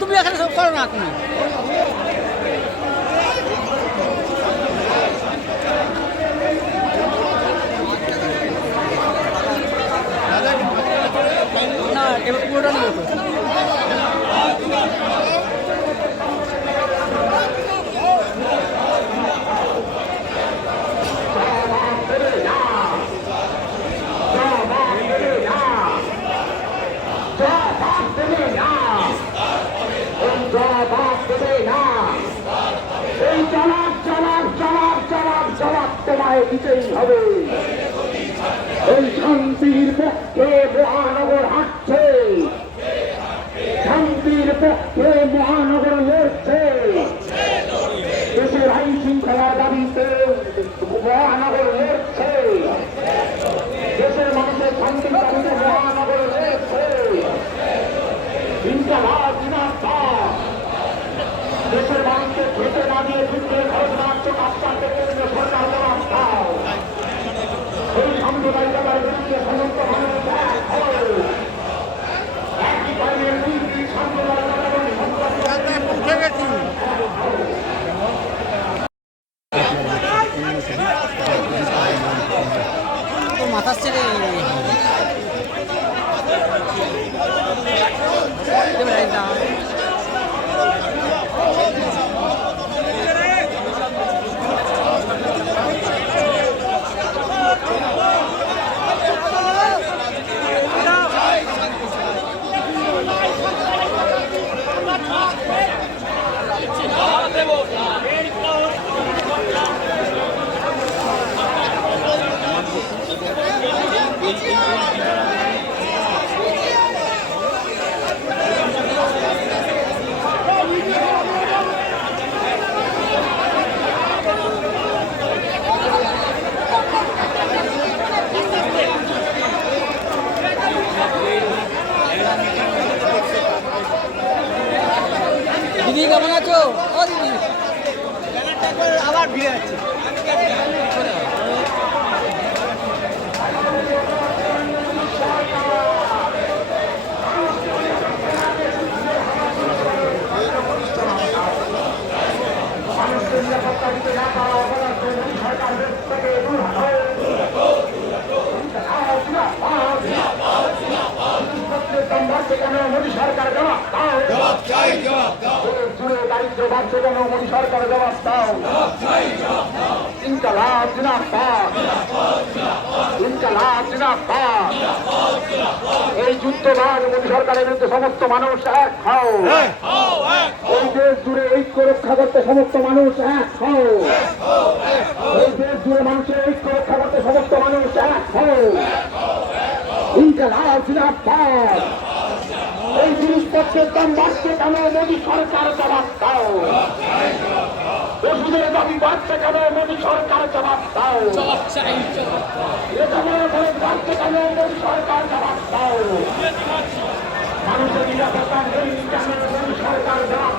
তুমি এখানে সব করো না তুমি না এবার পুরোটা নিয়ে তো এই জবাব জবাব জবাব জবাব জবাব তোমায় দিতেই হবে। এই শান্তির পক্ষে মহানগর হাঁটছে, শান্তির পক্ষে মহানগর লড়ছে, দেশের আইন শৃঙ্খলার দাবিতে মহানগর লড়ছে, দেশের মানুষের শান্তির দাবিতে মহানগর লড়ছে। ইনকালাব জিন্দাবাদ। দেশের মানুষকে খেতে না দিয়ে যুদ্ধে খরচ রাজ্য কাজটা থেকে সরকার জবাব দাও। এই সাম্প্রদায়িকতার বিরুদ্ধে সমস্ত মানুষ এক হয়। একই টাইমের দুই সাম্প্রদায়িকতা এবং মাথার ছেড়ে দিদি কেমন আছো? ও দিদি আবার ভিড়ে আছে। মোদী সরকার জবাব দাও, জবাব চাই, জবাব দাও। জুড়ে দারিদ্র বাড়ছে কেন? মোদী সরকার জবাব দাও, জবাব চাই, জবাব দাও। ইনকালাব জিন্দাবাদ, ইনকালাব জিন্দাবাদ। এই যুদ্ধবাদ মোদী সরকারের বিরুদ্ধে সমস্ত মানুষ এক হও। এই দেশ জুড়ে ঐক্য রক্ষা করতে সমস্ত মানুষ এক হও। এই দেশ জুড়ে মানুষের ঐক্য রক্ষা করতে সমস্ত মানুষ এক হও। ইনকালাব জিন্দাবাদ। এই জিনিসপত্রের দাম বাড়ছে কেন? মোদী সরকার জবাব দাও। ওষুধের দাম বাড়ছে কেন? মোদী সরকার জবাব দাও। রেশনের খরচ বাড়ছে কেন? মোদী সরকার জবাব দাও। মানুষের নিরাপত্তা নেই কেন? মোদী সরকার জবাব